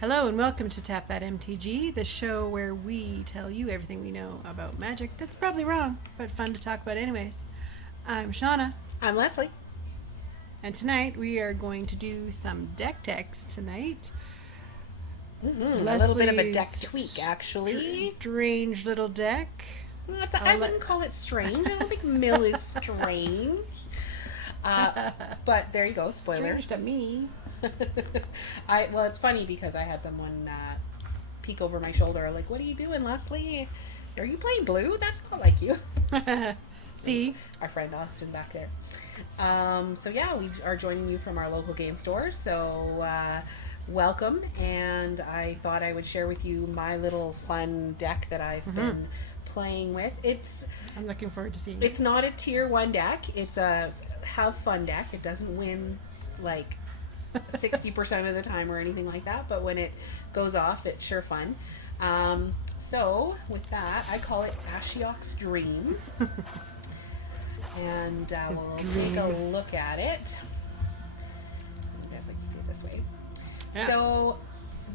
Hello and welcome to Tap That MTG, the show where we tell you everything we know about magic that's probably wrong, but fun to talk about anyways. I'm Shawna, I'm Lesley. and tonight we are going to do some deck techs tonight. A little bit of a deck Lesley's tweak, actually. Strange little deck. I wouldn't call it strange. I don't think mill is strange. But there you go, spoiler. Strange to me. Well, it's funny because I had someone peek over my shoulder, like, "What are you doing, Lesley? Are you playing blue? That's not like you." See? Our friend Austin back there. So yeah, we are joining you from our local game store. So welcome, and I thought I would share with you my little fun deck that I've been playing with. I'm looking forward to seeing it. It's not a tier 1 deck. It's a have fun deck. It doesn't win like 60% of the time or anything like that, but when it goes off, it's sure fun. So with that, I call it Ashiok's Dream. And we'll take a look at it. You guys like to see it this way. Yeah. So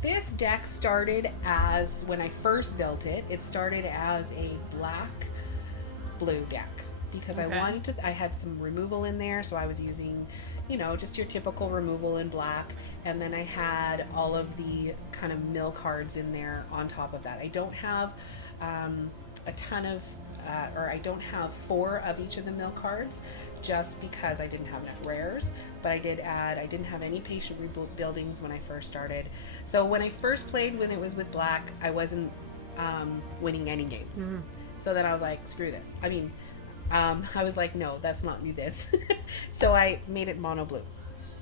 this deck started as, when I first built it, it started as a black-blue deck. Because Okay. I had some removal in there, so I was using, just your typical removal in black. And then I had all of the kind of mill cards in there on top of that. I don't have a ton of, or I don't have 4 of each of the mill cards, just because I didn't have enough rares. But I didn't have any patient rebuildings when I first started. So when I first played, when it was with black, I wasn't winning any games. So then I was like, screw this. I was like, no, let's not do this. So I made it mono blue.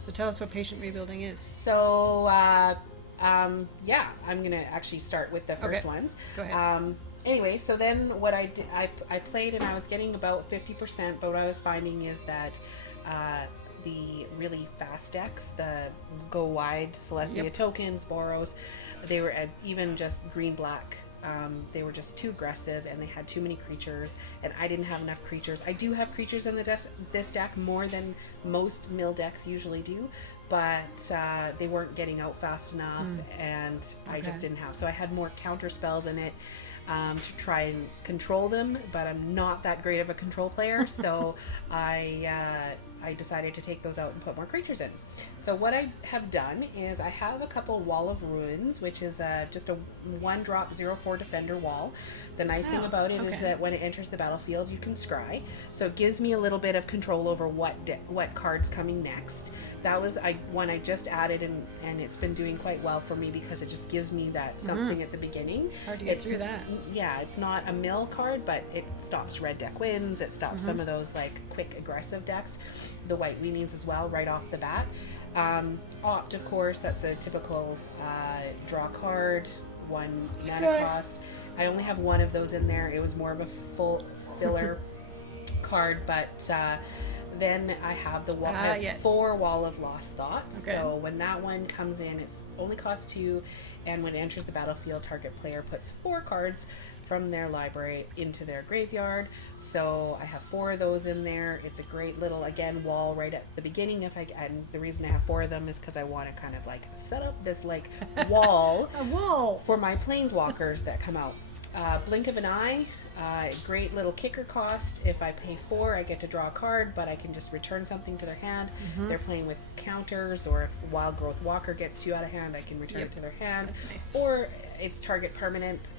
So tell us what patient rebuilding is. So, yeah, I'm going to actually start with the first ones. Go ahead. Anyway, so then what I did, I played and I was getting about 50%, but what I was finding is that the really fast decks, the go wide, Celestia tokens, Boros, they were even just green-black. They were just too aggressive and they had too many creatures, and I didn't have enough creatures. I do have creatures in this deck, more than most mill decks usually do, but they weren't getting out fast enough, and I just didn't have. So I had more counter spells in it to try and control them, but I'm not that great of a control player, so I decided to take those out and put more creatures in. So what I have done is I have a couple Wall of Ruins, which is just a 1-drop 0/4 defender wall. The nice thing about it is that when it enters the battlefield, you can scry. So it gives me a little bit of control over what card's coming next. That was one I just added, and it's been doing quite well for me because it just gives me that something at the beginning. Hard to get through that. Yeah, it's not a mill card, but it stops red deck wins. It stops some of those like quick aggressive decks. The white weenies as well, right off the bat. Opt, of course, that's a typical draw card, 1 mana cost. I only have 1 of those in there. It was more of a full filler card, but then I have the wall. I have 4 Wall of Lost Thoughts. Okay. So when that one comes in, it's only costs 2, and when it enters the battlefield, target player puts 4 cards from their library into their graveyard. So I have 4 of those in there. It's a great little, again, wall right at the beginning. And the reason I have 4 of them is because I want to kind of like set up this like wall, A wall for my planeswalkers that come out. Blink of an Eye, great little kicker cost. If I pay 4, I get to draw a card, but I can just return something to their hand. They're playing with counters, or if Wild Growth Walker gets too out of hand, I can return it to their hand. That's nice. Or it's target permanent,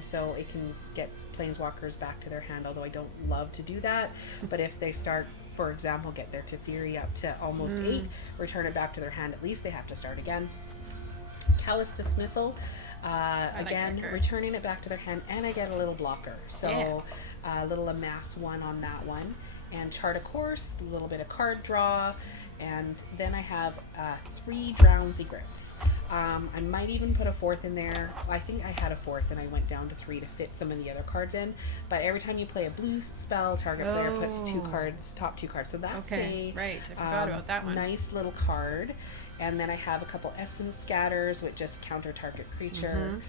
so it can get planeswalkers back to their hand, although I don't love to do that. But if they start, for example, get their Teferi up to almost 8, return it back to their hand, at least they have to start again. Callous Dismissal, again, returning it back to their hand, and I get a little blocker. So a little amass 1 on that one. And Chart a Course, a little bit of card draw. And then I have 3 Drown Secrets. I might even put a 4th in there. I think I had a 4th and I went down to 3 to fit some of the other cards in. But every time you play a blue spell, target player puts 2 cards, top 2 cards. So that's I forgot about that one. Nice little card. And then I have a couple Essence Scatters, which just counter target creature.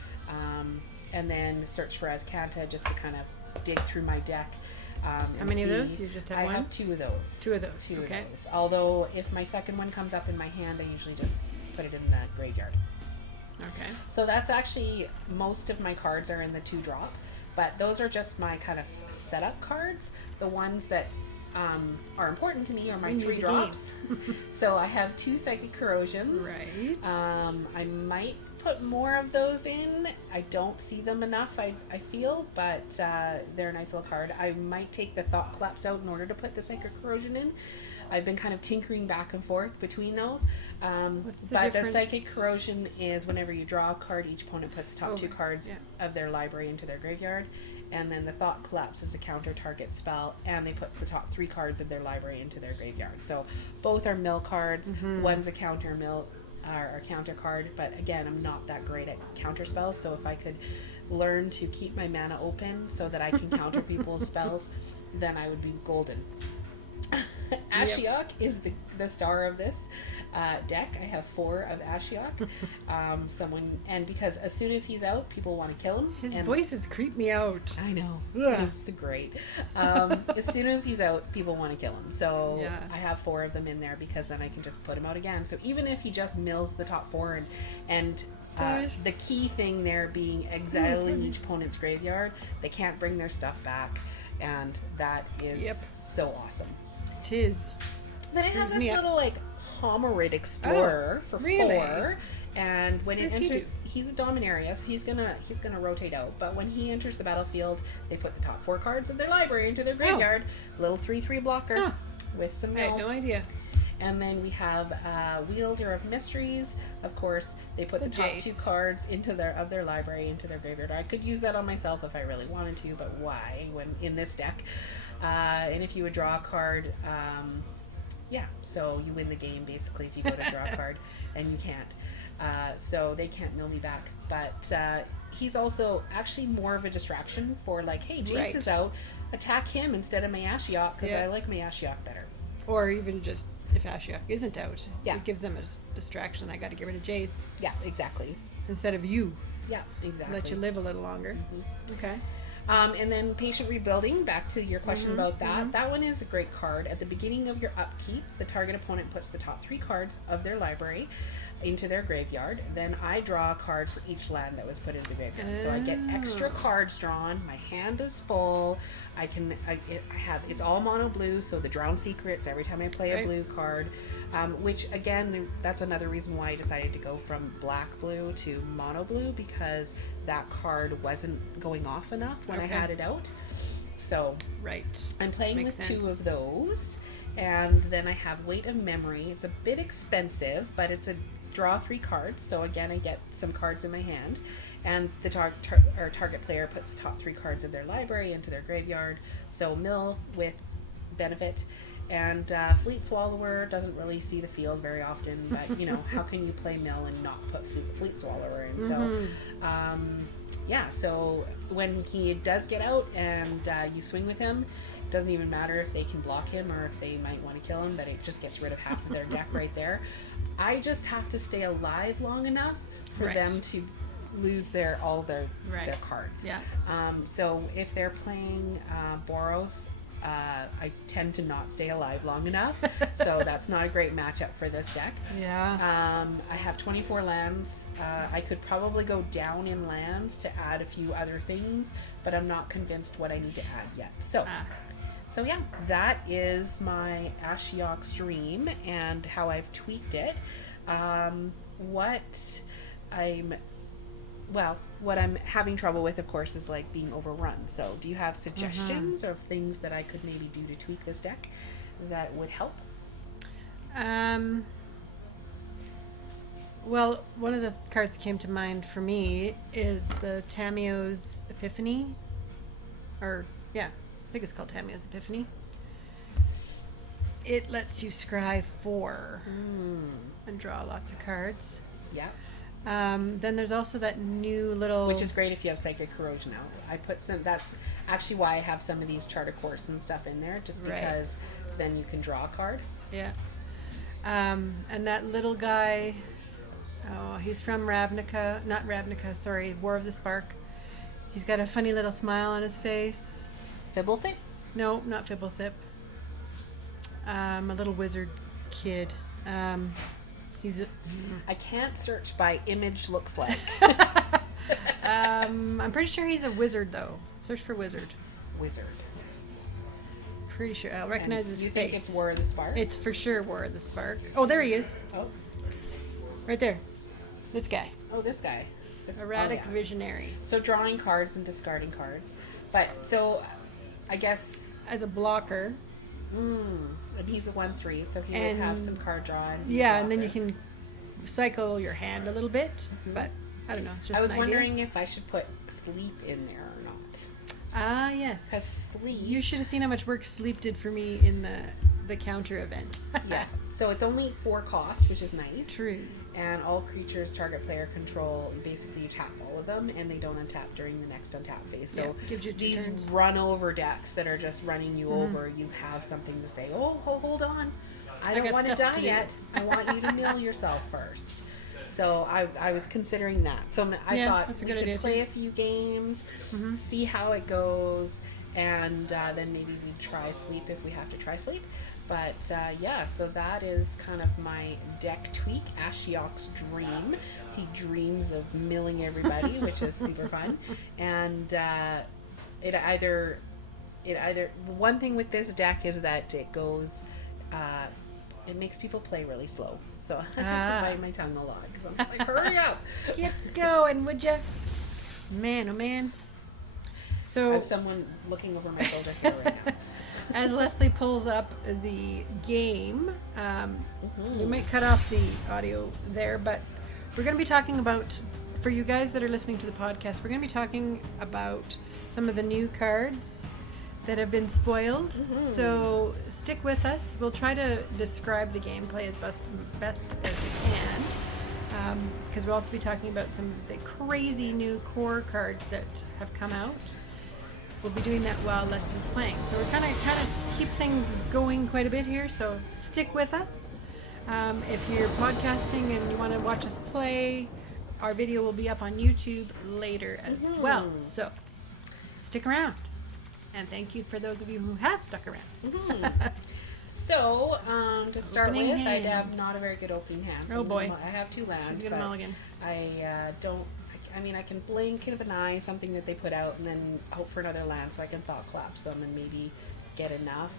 And then Search for Azcanta, just to kind of dig through my deck. How many of those? You just have I one? have 2 of those. 2 of those. Two Okay. of those. Although if my second one comes up in my hand, I usually just put it in the graveyard. Okay. So that's actually, most of my cards are in the 2-drop, but those are just my kind of setup cards. The ones that are important to me are my We need 3 the drops. So I have 2 Psychic Corrosions. Right. I might put more of those in. I don't see them enough, I feel, but they're a nice little card. I might take the Thought Collapse out in order to put the Psychic Corrosion in. I've been kind of tinkering back and forth between those. What's the But difference? the Psychic Corrosion is whenever you draw a card, each opponent puts the top 2 cards of their library into their graveyard. And then the Thought Collapse is a counter target spell, and they put the top 3 cards of their library into their graveyard. So both are mill cards. One's a counter mill or a counter card, but again, I'm not that great at counter spells, so if I could learn to keep my mana open so that I can counter people's spells, then I would be golden. Ashiok is the star of this deck. I have 4 of Ashiok. And because as soon as he's out, people want to kill him. His voices creep me out. I know. Ugh. It's great. As soon as he's out, people want to kill him. So I have 4 of them in there because then I can just put him out again. So even if he just mills the top 4 and the key thing there being exiling each opponent's graveyard, they can't bring their stuff back. And that is so awesome. It is. Then I have this little like Homarid Explorer for 4, and when it enters, he's a Dominaria, so he's gonna rotate out. But when he enters the battlefield, they put the top 4 cards of their library into their graveyard. Little 3/3 blocker with some I had no idea. And then we have Wielder of Mysteries. Of course, they put the top Jace. 2 cards into their library into their graveyard. I could use that on myself if I really wanted to, but why when in this deck? And if you would draw a card, so you win the game basically if you go to draw a card, and you can't. So they can't mill me back. But he's also actually more of a distraction for like, hey, Jace is out, attack him instead of my Ashiok because I like my Ashiok better. Or even just if Ashiok isn't out, Yeah. it gives them a distraction. I got to get rid of Jace Yeah, exactly. instead of you. Yeah, exactly. Let you live a little longer. Okay. And then Patient Rebuilding, back to your question about that. That one is a great card. At the beginning of your upkeep, the target opponent puts the top 3 cards of their library into their graveyard. Then I draw a card for each land that was put into the graveyard. So I get extra cards drawn. My hand is full. It's all mono blue, so the Drowned Secrets every time I play a blue card, which again, that's another reason why I decided to go from black blue to mono blue, because that card wasn't going off enough when I had it out. So I'm playing Makes with sense. 2 of those, and then I have Weight of Memory. It's a bit expensive, but it's a draw 3 cards, so again I get some cards in my hand, and the target player puts the top 3 cards of their library into their graveyard, so mill with benefit. And Fleet Swallower doesn't really see the field very often, but you know, how can you play mill and not put Fleet Swallower in? So so when he does get out and you swing with him, it doesn't even matter if they can block him or if they might want to kill him, but it just gets rid of half of their deck right there. I just have to stay alive long enough for them to lose all their cards. Yeah. So if they're playing Boros, I tend to not stay alive long enough, so that's not a great matchup for this deck. Yeah. I have 24 lands. I could probably go down in lands to add a few other things, but I'm not convinced what I need to add yet. So yeah, that is my Ashiok's Dream and how I've tweaked it. What I'm having trouble with, of course, is like being overrun. So do you have suggestions of things that I could maybe do to tweak this deck that would help? Well, one of the cards that came to mind for me is the Tamiyo's Epiphany. I think it's called Tamiyo's Epiphany. It lets you scry 4 and draw lots of cards. Yeah. Then there's also that new little... Which is great if you have Psychic Corrosion out. I put some... That's actually why I have some of these Charter Course and stuff in there, just because then you can draw a card. Yeah. And that little guy... Oh, he's from Ravnica. Not Ravnica, sorry. War of the Spark. He's got a funny little smile on his face. Fibblethip? No, not Fibblethip. A little wizard kid. He's. I can't search by image looks like. I'm pretty sure he's a wizard though. Search for wizard. Wizard. Pretty sure I'll recognize And his you face. think it's War of the Spark? It's for sure War of the Spark. Oh, there he is. Oh. Right there. This guy. Oh, this guy. Erratic Visionary. So drawing cards and discarding cards. But, so, I guess... As a blocker. And he's a 1/3, so he would have some card drawing. Yeah, and then you can cycle your hand a little bit. But, I don't know. It's just I was an wondering if I should put sleep in there or not. Ah, yes. Because sleep... You should have seen how much work sleep did for me in the counter event. Yeah. So it's only 4 cost, which is nice. True. And all creatures target player control, basically you tap all of them, and they don't untap during the next untap phase. So Yeah, gives you 2 these turns. run over decks that are just running you over, you have something to say, oh, hold on. I don't got want to stuff die to do." yet. I want you to mill yourself first. So I was considering that. So I Yeah, thought that's a we good could idea, play too. a few games, see how it goes, and then maybe we'd try sleep if we have to try sleep. But yeah, so that is kind of my deck tweak, Ashiok's Dream. He dreams of milling everybody, which is super fun. And one thing with this deck is that it goes, it makes people play really slow. So I have to bite my tongue a lot because I'm just like, hurry up. Get going, would ya? Man, oh man. I So, have someone looking over my shoulder here right now. as Lesley pulls up the game, we might cut off the audio there, but we're going to be talking about, for you guys that are listening to the podcast, we're going to be talking about some of the new cards that have been spoiled. So stick with us. We'll try to describe the gameplay as best as we can, because we'll also be talking about some of the crazy new core cards that have come out. We'll be doing that while Lesley's playing. So we're kind of keep things going quite a bit here. So stick with us. If you're podcasting and you want to watch us play, our video will be up on YouTube later as well. So stick around. And thank you for those of you who have stuck around. So, to start Opening with, hand. I have not a very good opening hand. So Oh, boy. I have 2 lands. She's gonna but mulligan. I don't. I mean, I can blink of an eye, something that they put out, and then hope for another land, so I can thought collapse them and maybe get enough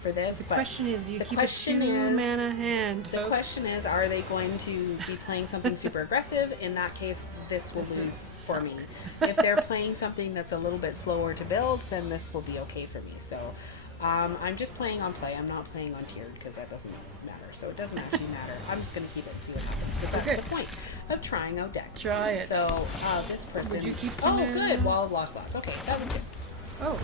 for this. The but question is, do you the keep a question 2 is- mana hand? the folks? question is, are they going to be playing something super aggressive? In that case, this will This would lose for suck. me. If they're playing something that's a little bit slower to build, then this will be okay for me. So I'm just playing on play. I'm not playing on tiered because that doesn't matter. So it doesn't actually matter. I'm just going to keep it and see what happens because that's Okay. the point of trying out decks. Try it. So this person. Would you keep Oh, them in? good. Wall of Lost Lots. Okay, that was good. Oh,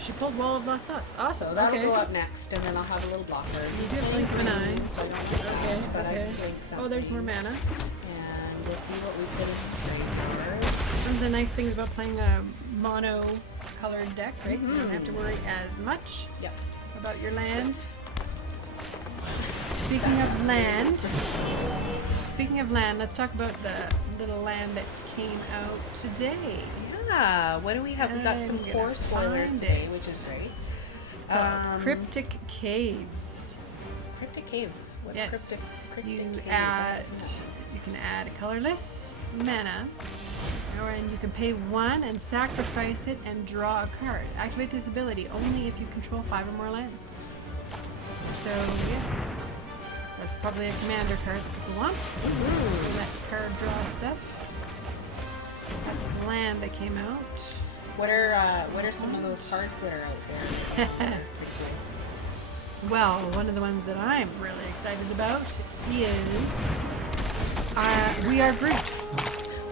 she pulled Wall of Lost Thoughts. Awesome. So that'll okay. go up next, and then I'll have a little blocker. You get blink of an eye. So I don't get Okay, that, but I okay. can blink something. Oh, there's more mana. And we'll see what we put in the trade. One of the nice things about playing a mono colored deck, right? You don't have to worry as much Yep. about your land. Speaking of land, let's talk about the little land that came out today. Yeah. What do we have? We got I'm some gonna core spoilers find today, it. which is great. It's called Cryptic Caves. Cryptic Caves. What's Yes. cryptic You Caves? add, you can add a colorless mana, and you can pay 1 and sacrifice it and draw a card. Activate this ability only if you control 5 or more lands. So yeah, that's probably a commander card if you want. So that card draw stuff. That's the land that came out. What are some of those cards that are out there? Well, one of the ones that I'm really excited about is We Are Groot.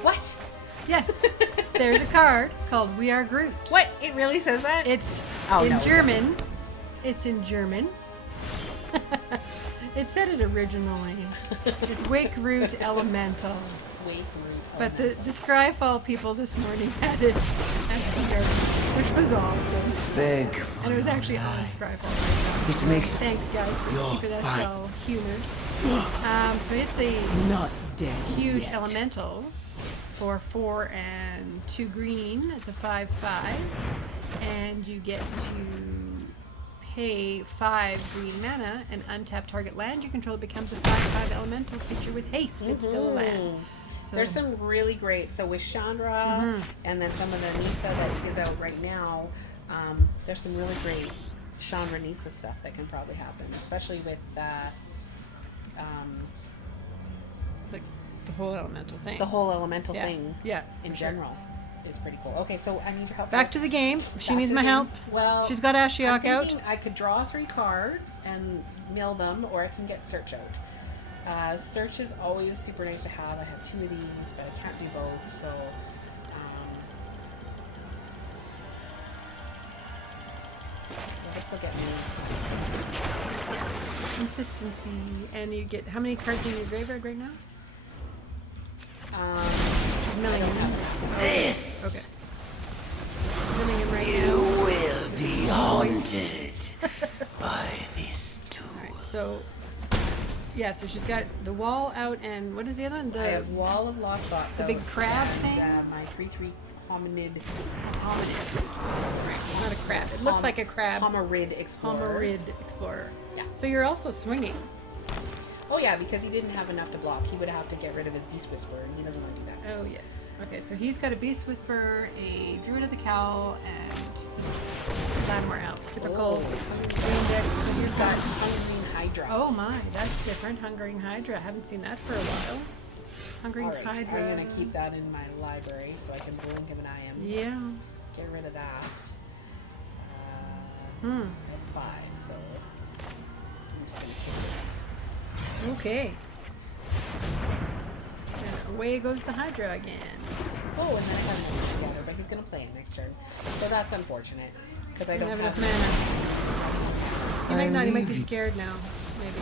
What? Yes, there's a card called We Are Groot. What? It really says that? It's Oh, in no, it German. It's in German. It said it originally. It's Wake Root Elemental. Wake Root. But the Scryfall people this morning had it as We Are Groot, which was awesome. Thank you. And it was actually on Scryfall. Which makes Thanks, guys, for You're keeping us fine. all humored. So it's a not dead. huge elemental for 4 and 2 green. It's a 5/5, and you get to pay 5 green mana and untap target land you control becomes a 5/5 elemental creature with haste. It's still a land. So There's some really great, so with Chandra and then some of the Nisa that is out right now, there's some really great Chandra Nisa stuff that can probably happen, especially with like the whole elemental thing. the whole elemental Yeah. thing Yeah, in for sure. general is pretty cool. Okay, so I need your help. Back to the game. She Back needs to my the help. game. Well, She's got I'm Ashiok out. thinking I could draw 3 cards and mill them, or I can get search out. Search is always super nice to have. I have 2 of these, but I can't do both, so this will get me Consistency. And you get how many cards in your graveyard right now? She's milling I don't him. have This Okay. Milling him right you now. will be haunted by this too. So, yeah, so she's got the wall out, and what is the other one? I The have Wall of Lost Thoughts. the big crab and, thing? my 3/3 hominid. Hominid. It's not a crab. It looks like a crab. Homarid Explorer. Homarid Explorer. Yeah. So you're also swinging. Oh yeah, because he didn't have enough to block. He would have to get rid of his Beast Whisperer, and he doesn't want to do that. Oh, yes. Okay, so he's got a Beast Whisperer, a Druid of the Cowl, and Lattimore Elves. Typical green deck. So He's got Hungering Hydra. Oh my, that's different. Hungering Hydra. Haven't seen that for a while. Hungering All right, Hydra. I'm gonna keep that in my library so I can blink him an eye him. Yeah. Get rid of that. Hmm. I have 5, so I'm just gonna kick it. Okay. And away goes the Hydra again. Oh, and then I have Message Scatter, but he's gonna play it next turn. So that's unfortunate because I Doesn't don't have have enough mana. He might not. He might be leave you. scared now. Maybe.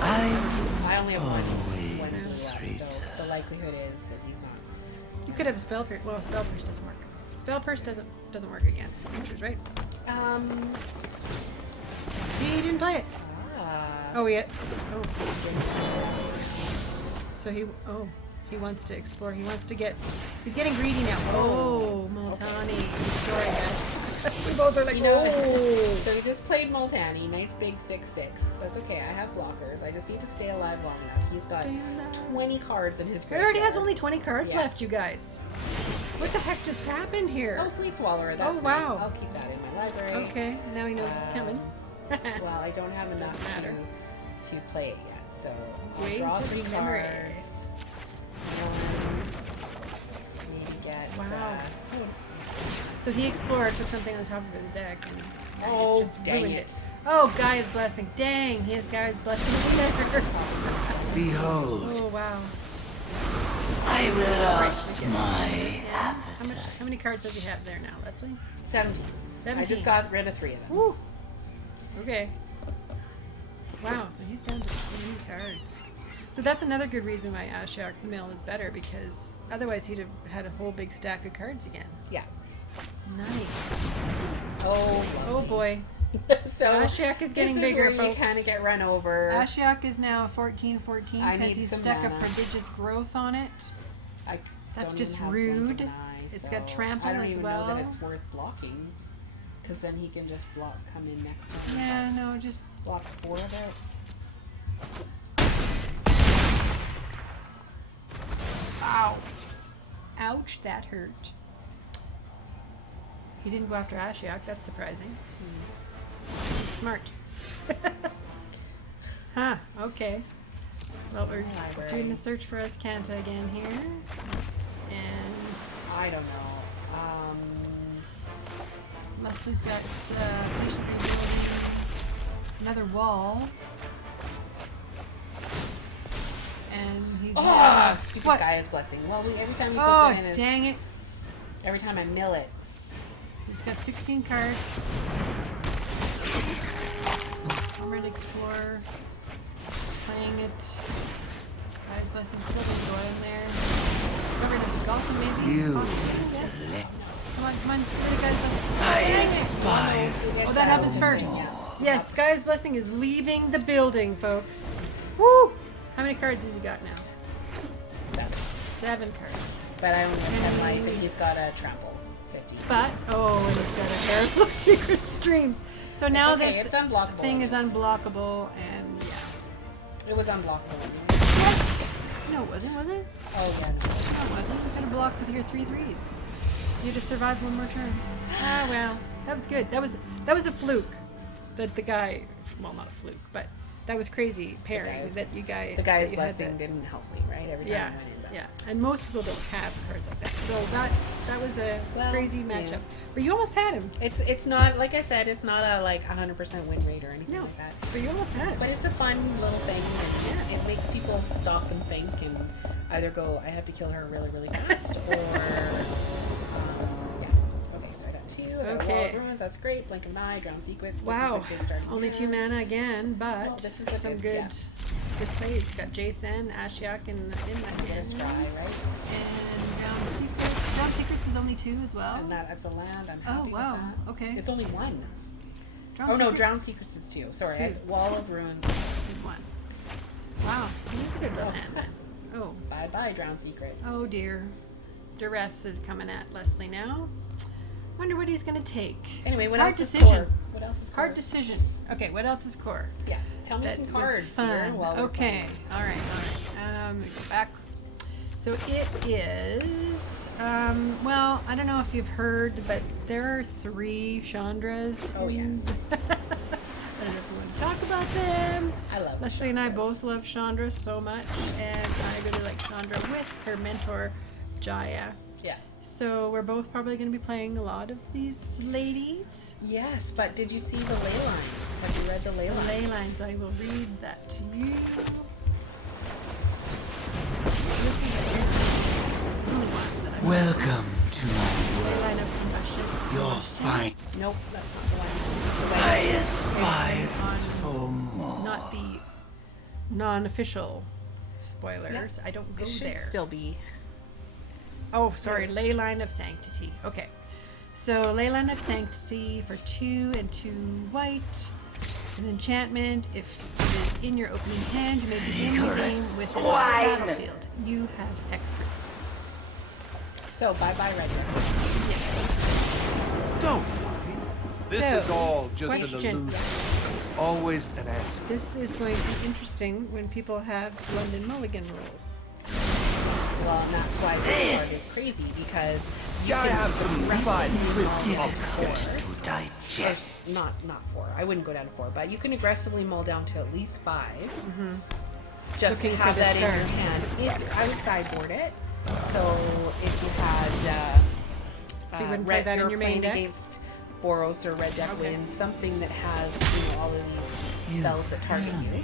I I only have one Always blue left, so return. the likelihood is that he's not. You could have Spell Pierce. Well, Spell Pierce doesn't work. Spell Pierce doesn't work against creatures, right? See, he didn't play it. Oh, yeah. Oh. So he wants to explore. He wants to get. He's getting greedy now. Oh, Multani. Sorry, guys. We both are like, oh. So we just played Multani, nice big 6/6. That's okay. I have blockers. I just need to stay alive long enough. He's got 20 cards in his He graveyard. already has only 20 cards Yeah. left, you guys. What the heck just happened here? Oh, Fleet Swallower. That's Oh, wow. nice. I'll keep that in my library. Okay, now he knows it's coming. Well, I don't have enough Doesn't matter. to play it yet, so I'll Great draw to 3 remember it. cards. Need to get. Wow. So he explored, put something on top of his deck, and Oh, just dang ruined it. Oh, Gaia's Blessing. Dang, he has Gaia's Blessing. behold, Oh, wow. I've lost my Yeah. How many cards does he have there now, Lesley? 17. I 17. just got rid of 3 of them. Woo. Okay. Wow, so he's down to 20 cards. So that's another good reason why Ashiok Mill is better, because otherwise he'd have had a whole big stack of cards again. Yeah. Nice. Oh, Oh boy. so Ashiok is getting this bigger, is where folks. you kind of get run over. Ashiok is now 14/14 I because need he's some stuck a mana. prodigious growth on it. I That's don't just even have rude. blink an eye, It's so got trample I don't as even well. know that it's worth blocking, because then he can just come in next time. Yeah, no, just Block 4 of it. ow. Ouch, that hurt. He didn't go after Ashiok, that's surprising. He's smart. Huh, okay. Well, we're Library. doing the search for Escanta again here. And I don't know. Leslie's got patient rebuilding, another wall. And he's Stupid what? Gaia's Blessing. Well, every time he puts Oh, it in his, dang it. every time I mill it. He's got 16 cards. Homarid Explorer. Playing it. Guy's Blessing still didn't go in there. Covered in Golden maybe? You Possibly, yes. intellect. Come on. Where the Guy's Blessing? I Dang it. aspire. Oh, that happens first. Yes, Guy's Blessing is leaving the building, folks. Woo! How many cards has he got now? 7. 7 cards. But I only have 10 life, and he's got a trample. 50. But, oh, and he's got a pair of secret streams. So now okay, this it's unblockable. thing is unblockable, and yeah. It was unblockable. No, it wasn't, was it? Oh yeah, no. No, it wasn't. You could have blocked with your 3 threes. You'd have survived one more turn. Ah, well, that was good. That was a fluke. That the guy, well, not a fluke, but that was crazy pairing that you guys. The guy's that you had blessing didn't help me, right? Every time Yeah, I went in. But yeah, and most people don't have cards like that. So that was a crazy matchup. yeah. But you almost had him. It's not, like I said, it's not a like 100% win rate or anything No, like that. but you almost had him. But it's a fun little thing, and it makes people stop and think and either go, I have to kill her really, really fast, or yeah. Okay, so I got 2. I got Okay. Wall of Ruins. That's great. Blink of an Eye, Drown Secrets. Wow, This is a good starting only 2 hand. mana again, but Well, this is a some good- good, yeah. good plays. Got Jason, Ashiok in the Get a hand. Scry, right? And Drown Secrets. Drown Secrets is only 2 as well. And that's a land. I'm Oh happy wow. with that. Okay. It's only 1. Drown Oh no, Secret Drown Secrets is 2. Sorry, I 2. Wall of Ruins. is 1. Wow, he's a good little hand then. Oh. Bye bye, Drown Secrets. Oh dear. Duress is coming at Lesley now. Wonder what he's gonna take. Anyway, It's what hard else is decision. core? What else is core? Hard decision. Okay, what else is core? Yeah, tell me That some was cards, fun. dear. While we're Okay, playing this. all right. Go back. So it is. Well, I don't know if you've heard, but there are 3 Chandras. Oh, yes. I don't know if you want to talk about them. I love Lesley and I Chandras. both love Chandra so much, and I really like Chandra with her mentor, Jaya. Yeah. So we're both probably going to be playing a lot of these ladies. Yes, but did you see the ley lines? Have you read the ley lines? Ley lines, I will read that to you. This is a new one that I Welcome to my ley world. line of combustion. You're fine. Nope, that's not the one. The I way aspire on for more. not the non-official spoilers. Yeah. I don't go it should there. still be. Oh, sorry. Yes. Ley line of sanctity. Okay. So ley line of sanctity for 2 and 2 white. An enchantment. If it is in your opening hand, you may begin the game with a swine. battlefield. You have experts. So bye bye red red. Yes. Don't worry. This So, is all just an question. illusion. There's always an answer. This is going to be interesting when people have London Mulligan rules. Well, and that's why this card is crazy because you Gotta can have some aggressively fine mull print down on to this. 4. To digest. It's not 4. I wouldn't go down to 4, but you can aggressively mull down to at least 5. Just Looking to for have this that in your card. hand. If I would sideboard it. So if you had So you wouldn't play that in you're your main playing deck? against Boros or Red Deck Okay. Wind, something that has all of these spells that target you.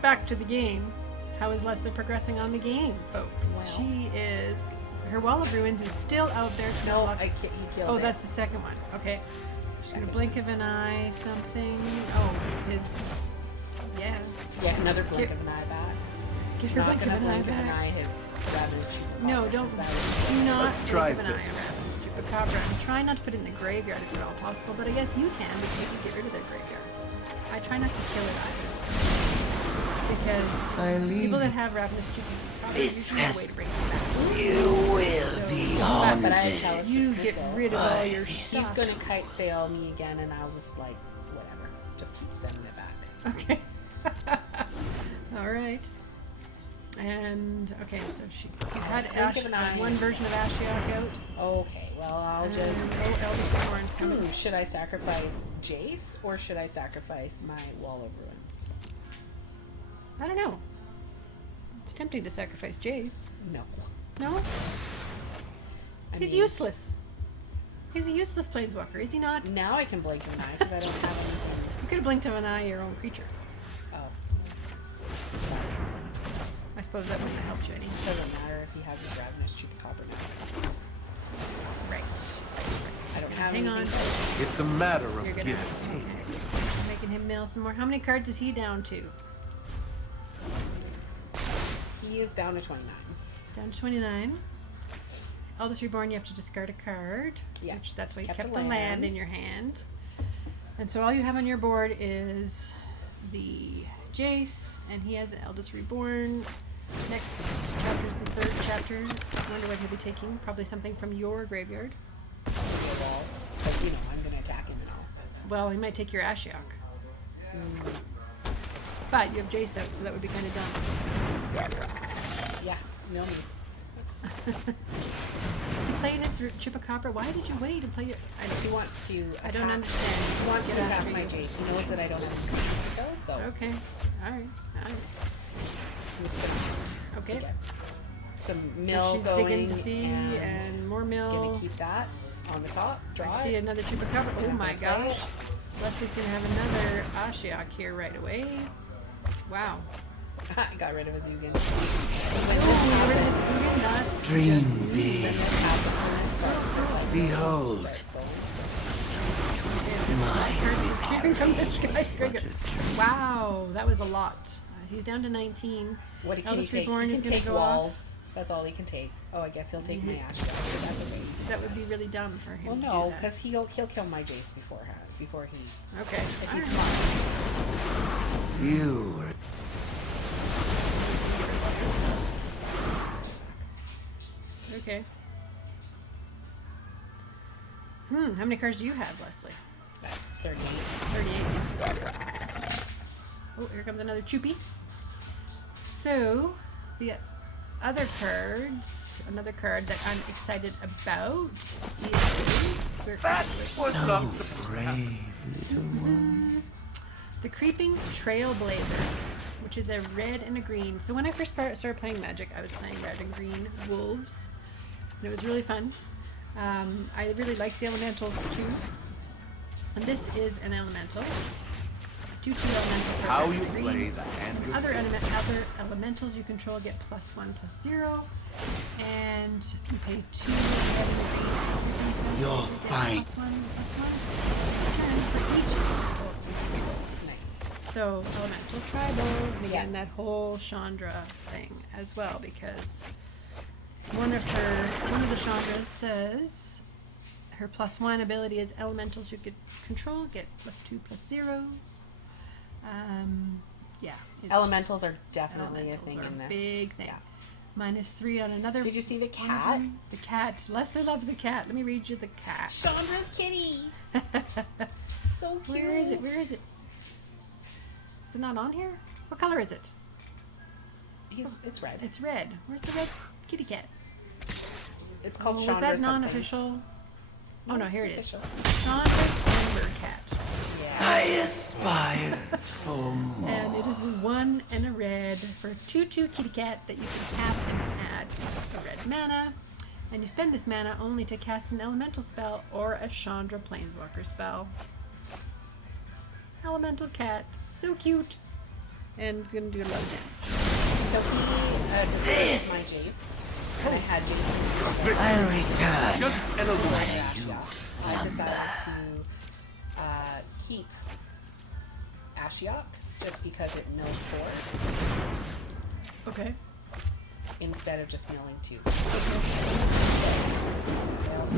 Back to the game. How is Lesley progressing on the game, folks? Well. She is. Her Wall of Ruins is still out there. to No, unlock- he killed Oh, it. that's the second one. Okay. She's gonna Second blink of an eye, something. Oh, his. Yeah. Yeah, another blink Get- of an eye back. Get her Not blink of gonna an eye blink of an back. eye his Ravenous Chupacabra. No, don't. because that Do is- not Let's blink try of an eye this. around this Chupacabra. I'm trying not to put it in the graveyard if at all possible, but I guess you can because you get rid of their graveyard. I try not to kill it either. Because I leave people that you. have Ravenous Chupacabra This usually have a has- way to bring it back. You will be But I have haunted. Callous You get Dismissal. rid of all your He's stuff. gonna kite sail me again, and I'll just like whatever, just keep sending it back. Okay. All right. And okay, so she you had Blink of an eye. one version of Ashiok out. Okay, well I'll just. And, oh, Eldest Reborn's coming. Should I sacrifice Jace or should I sacrifice my Wall of Ruins? I don't know. It's tempting to sacrifice Jace. No. No, I he's mean, useless. He's a useless planeswalker, is he not? You Now I can blink an eye because I don't have anything. could have blinked of an eye your own creature. Oh, I suppose that wouldn't have helped you any. it doesn't matter if he has his Ravenous Chupacabra now. Right. I don't have Hang on. anything. It's a matter of You're give gonna and take. okay. Making him mill some more. How many cards is he down to? He is down to 29. It's down to 29. Eldest Reborn, you have to discard a card. Yeah, Which that's just why you kept kept the the land in lands. your hand. And so all you have on your board is the Jace, and he has an Eldest Reborn. Next, Here's the third chapter. I wonder what he'll be taking. Probably something from your graveyard. Wall, because I'm gonna attack him and all. Well, he might take your Ashiok. But you have Jace out, so that would be kind of dumb. Yeah, mill me. You played his Chupacabra. Why did you wait and play it? He wants to. I don't attack- understand. He wants to Get attack after my you. Jace. He knows that I don't have creatures to kill, so Okay. All right. I'm just gonna have Okay. to get some So mill she's going digging to see and more gonna mill. keep that on the top. Draw I see it. another Chupacabra. Oh I'm my gonna play gosh. Leslie's going to have another Ashiok here right away. Wow. I got rid of his Ugin. Oh, where is Ugin? That's Dream just When big. this happens, when it starts, it like Behold. starts going, My Hearing from this victory guy's was but graveyard. a dream. Wow, that was a lot. He's down to 19. so what can he Eldest take? Reborn He is can gonna take go off. walls. That's all he can take. Oh, I guess he'll take my Ashiok. That's okay. That would be really dumb for him Well, to do no, that. because he'll kill my Jace before he. Okay. If all he's right. smart. You were Okay. How many cards do you have, Lesley? 38. 38. Oh, here comes another Choopy. So, the other cards, another card that I'm excited about is That was not supposed to happen. brave little one. the Creeping Trailblazer, which is a red and a green. So when I first started playing Magic, I was playing red and green wolves, and it was really fun. I really like the elementals too, and this is an elemental. 2/2 elementals are How red you and green. play the hand you Other elementals you control get +1/+0, and you pay 2 red and green. You're You get fine. +1/+1. And for each elemental you control. Nice. So elemental tribal, and again that whole Chandra thing as well, because one of the Chandras says her +1 ability is elementals you could control get +2/+0. Yeah. it's- Elementals are definitely a elementals thing are in this. big thing. Yeah. -3 on another. Did you see the one of cat? them. The cat. Leslie loves the cat. Let me read you the cat. Chandra's kitty. So cute. Where is it? Where is it? Is it not on here? What color is it? It's red. It's red. Where's the red kitty cat? It's called Oh, Chandra was that something. non-official? Oh no, here it is. official. Chandra's Amber Cat. I Yeah. aspired for more. And it is 1 and a red for a 2/2 kitty cat that you can tap and add a red mana. And you spend this mana only to cast an elemental spell or a Chandra Planeswalker spell. Elemental cat. So cute. And it's going to do a lot of damage. So he dismissed my Jace. And I had Jace in I'll return. Just an illusion. Ashiok. I decided to keep Ashiok just because it mills 4 Okay. instead of just milling 2.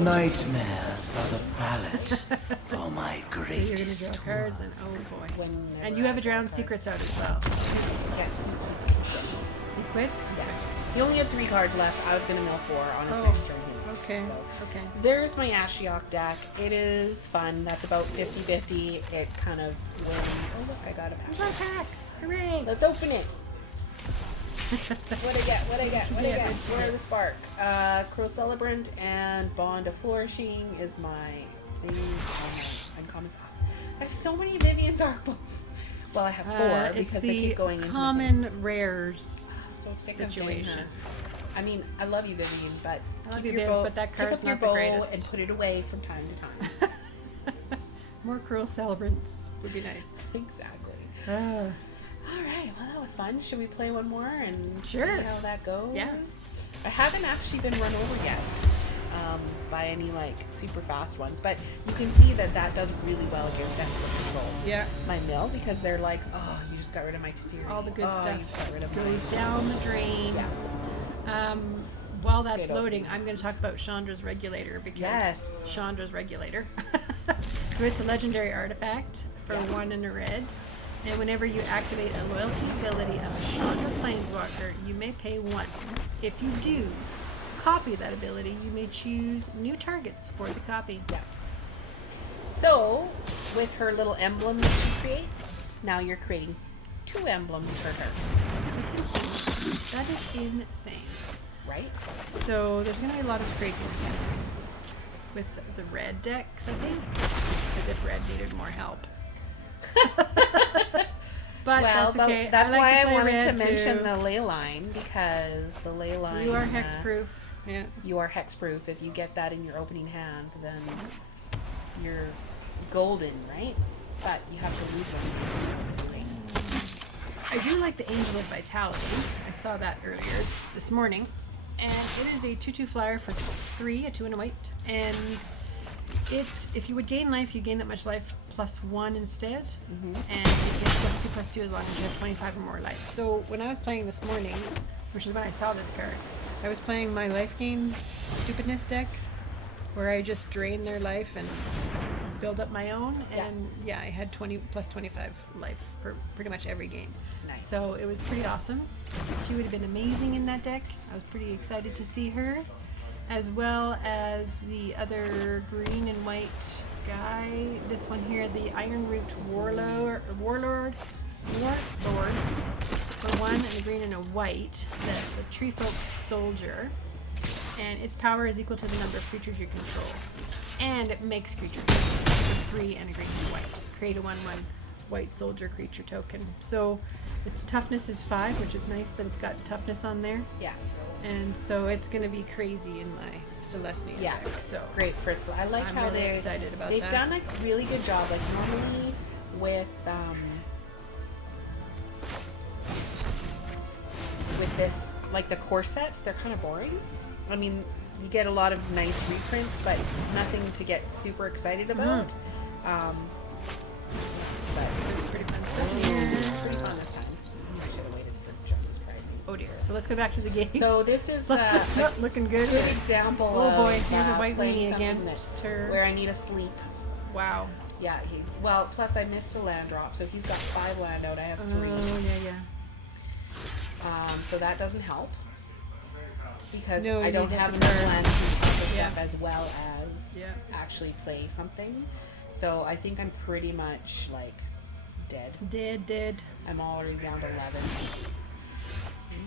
Nightmares are the palette for my So you're going to greatest draw tool. cards and oh boy. Whenever And you have I a Drowned draw a Secrets out as well. Yeah, You quit? yeah. He only had 3 cards left. I was going to mill 4 on his Oh, next turn. He missed, Okay. So. Okay. There's my Ashiok deck. It is fun. That's about 50-50. It kind of wins. Oh, look, I got a It's pack. on pack. Hooray! Let's open it. What I get? What I get? What I Yeah, get? what'd you Where get? the spark? Crow Celebrant and Bond of Flourishing is my thing. Uncommons. I have so many Vivian's Arbos. Well, I have 4 It's because they the keep going into my common rares I'm so sick of situation. getting her. I mean, I love you, Vivian, but I love keep you, your Viv, bow, but that pick card's up your not the bow greatest. and put it away from time to time. More cruel celebrants would be nice. Exactly. Uh, All right, well, that was fun. Should we play one more and Sure. see how that goes? Yeah. I haven't actually been run over yet by any like super fast ones, but you can see that does really well against Desperate Control. yeah. My mill, because they're like, oh, you just got rid of my Teferi. All the good You stuff just got rid of goes down the drain. Yeah. While that's Great loading, opening. I'm going to talk about Chandra's Regulator because Yes. Chandra's Regulator. So it's a legendary artifact for 1 and a red. And whenever you activate a loyalty ability of a Shawna Planeswalker, you may pay 1. If you do copy that ability, you may choose new targets for the copy. Yeah. So, with her little emblem that she creates, now you're creating 2 emblems for her, It's insane. That is insane. right? So there's going to be a lot of craziness happening with the red decks, I think, as if red needed more help. But that's okay. That's I like why to I play wanted to red mention too. the ley line, because the ley line... You are hexproof. Yeah. You are hexproof. If you get that in your opening hand, then you're golden, right? But you have to lose one. Right? I do like the Angel of Vitality. I saw that earlier this morning. And it is a 2/2 flyer for 3, a 2 and a white. And it, if you would gain life, you gain that much life +1 instead. And you get +2/+2 as long as you have 25 or more life. So when I was playing this morning, which is when I saw this card, I was playing my life gain stupidness deck, where I just drain their life and build up my own. And yeah, I had 20 plus 25 life for pretty much every game. Nice. So it was pretty awesome. She would have been amazing in that deck. I was pretty excited to see her, as well as the other green and white guy. This one here, the Iron Root Warlord for 1 and a green and a white. That's a Tree Folk Soldier, and its power is equal to the number of creatures you control, and it makes creatures for 3 and a green and white. Create a 1/1 white soldier creature token. So its toughness is 5, which is nice that it's got toughness on there. Yeah. And so it's going to be crazy in my Celestia Yeah. deck. So Great for I like I'm how really excited about they've that. done a really good job. Like normally with this, like the core sets, they're kind of boring. I mean, you get a lot of nice reprints, but nothing to get super excited about. But there's pretty fun stuff here. it's pretty fun this time. I should have waited for John's Pride. Oh dear. So let's go back to the game. So this is That's not looking good. a good example Oh of boy, here's a white playing weenie something again. that- Just her. where I need a sleep. Wow. Yeah, plus I missed a land drop, so he's got 5 land out, I have 3. Oh yeah. So that doesn't help. Because No, I you don't need have to enough burn. land to do other Yeah. stuff as well as Yeah. actually play something. So I think I'm pretty much like dead. Dead. I'm already down to 11.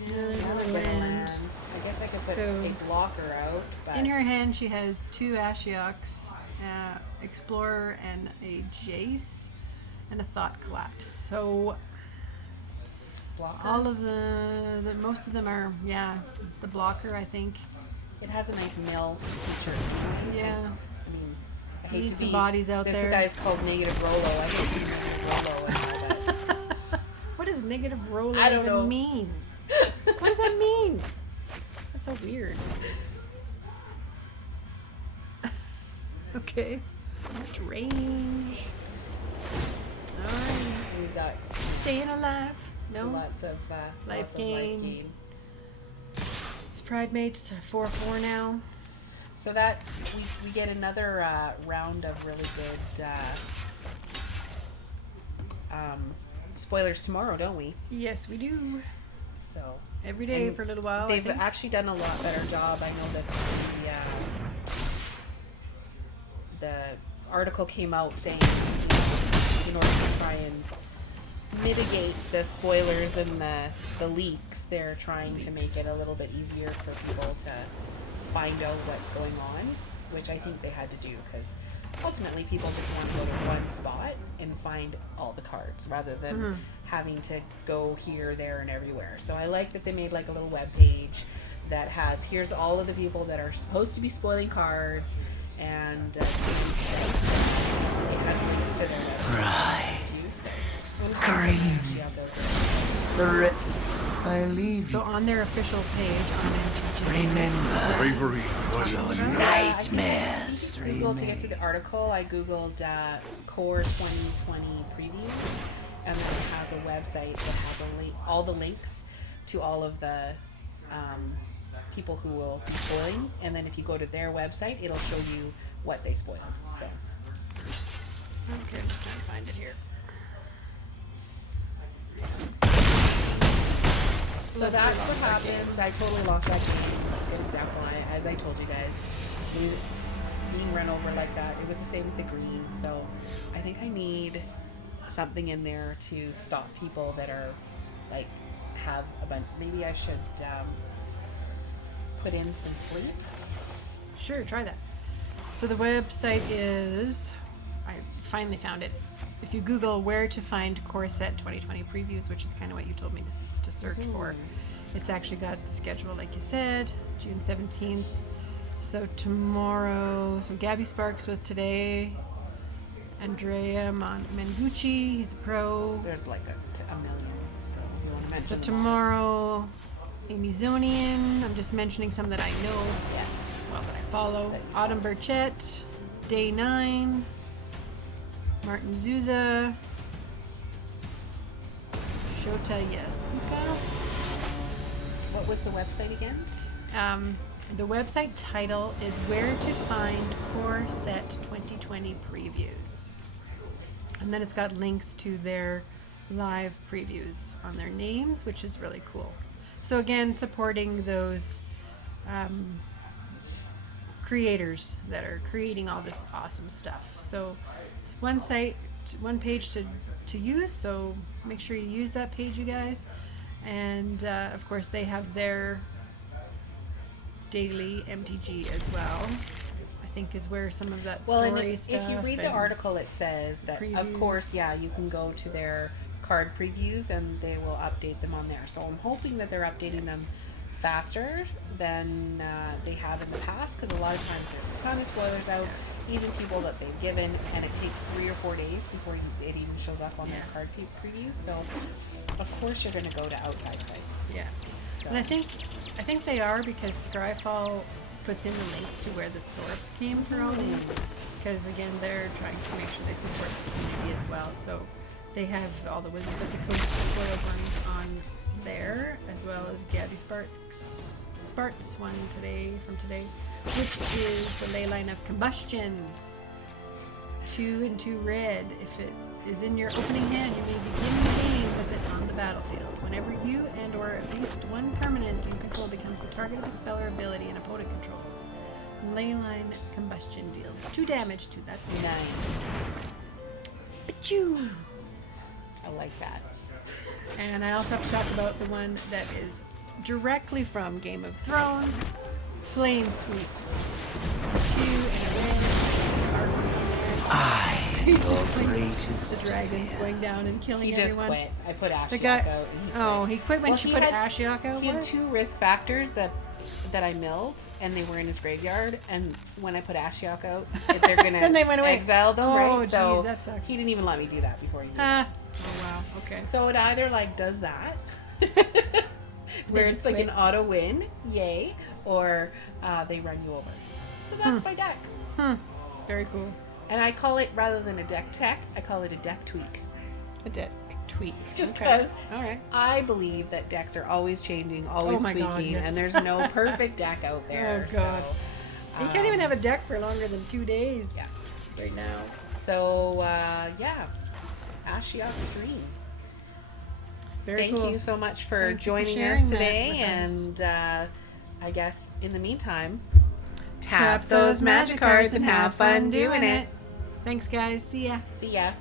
Another Get a land. I guess I could put So- a blocker out, but In her hand, she has 2 Ashioks, Explorer, and a Jace, and a Thought Collapse. So blocker. all of most of them are, the blocker, I think. It has a nice mill feature. Yeah. I mean, I hate Need to some be. bodies out this there. guy's called Negative Rolo. I hate to be Negative Rolo and all that. What does negative roller I don't even know. mean? What does that mean? That's so weird. Okay. Strange. Alright. He's got Staying alive. No. lots of Life gain. gain. It's Pride Mates 4/4 now. So that we get another round of really good spoilers tomorrow, don't we? Yes, we do. So Every day And for a little while. I they've think. actually done a lot better job. I know that the article came out saying, in order to try and mitigate the spoilers and the leaks, they're trying to make it a little bit easier for people to find out what's going on, which I think they had to do because ultimately people just want to go to one spot and find all the cards rather than having to go here, there, and everywhere. So I like that they made like a little web page that has, here's all of the people that are supposed to be spoiling cards, and it has links to their website too. So I leave So on their official page on MTG. Remember Bravery was your nightmares. Google to get to the article. I googled Core 2020 previews, and then it has a website that has a link, all the links to all of the people who will be spoiling. And then if you go to their website, it'll show you what they spoiled. So Okay, I'm just trying to find it here. So Lesley that's lost what that game. happens. I totally lost that game. It's a good example. As I told you guys, being run over like that, it was the same with the green. So I think I need something in there to stop people that are like have a bunch. Maybe I should put in some sleep. Sure, try that. So the website is, I finally found it. If you Google where to find Core Set 2020 previews, which is kind of what you told me to search for, it's actually got the schedule, like you said, June 17th. So tomorrow, so Gabby Sparks was today. Andrea Mangucci, he's a pro. There's like a million. You want to mention So them? tomorrow, Amy Zonian. I'm just mentioning some that I know. Yes. Well, that I follow. Autumn Burchett, Day 9, Martin Zuza, Shota Yasuka. What was the website again? The website title is Where to Find Core Set 2020 Previews. And then it's got links to their live previews on their names, which is really cool. So again, supporting those creators that are creating all this awesome stuff. So it's one site, one page to use, so make sure you use that page, you guys. And of course they have their daily MTG as well. I think is where some of that Well, story and stuff. if you read the and article, it says that, of course, previews. yeah, you can go to their card previews and they will update them on there. So I'm hoping that they're updating them faster than they have in the past, because a lot of times there's a ton of spoilers out, even people that they've given, and it takes 3 or 4 days before it even shows up on their card previews. So of course you're going to go to outside sites. Yeah. So. And I think they are, because Scryfall puts in the links to where the source came for all these, because again they're trying to make sure they support the community as well. So they have all the Wizards of the Coast spoiled ones on there, as well as Gabby Sparks one from today, which is the ley line of combustion. 2 and 2 red. If it is in your opening hand, you may begin the game with it on the battlefield. Whenever you and or at least one permanent you control becomes the target of a spell or ability an opponent controls, ley line combustion deals 2 damage to that. Nice. Achoo! I like that. And I also have to talk about the one that is directly from Game of Thrones, Flame Sweep. 2 and a red. I am your Basically, greatest the dragons fear. going down and killing He just everyone. quit. I put Ashiok The guy. out. And he quit. Oh, he quit when Well, she he put had- Ashiok out. He had What? 2 risk factors that I milled, and they were in his graveyard. And when I put Ashiok out, if they're gonna And they went away. exile them, Oh, right? So geez, that sucks. he didn't even let me do that before he did Ah. that. Oh wow. Okay. So it either like does that, where They it's just like quit. an auto win, yay, or they run you over. So that's my deck. Very cool. And I call it, rather than a deck tech, I call it a deck tweak. A deck tweak. Just Okay. because All right. I believe that decks are always changing, always Oh my God, tweaking, yes. and there's no perfect deck out there. Oh, God. So, You can't even have a deck for longer than 2 days. Yeah. Right now. So, yeah. Ashiok Dream. Very Thank cool. you so much for Thank you for joining sharing us that today. with us. And I guess in the meantime, Tap those magic cards and have fun doing it. Thanks, guys. See ya. See ya.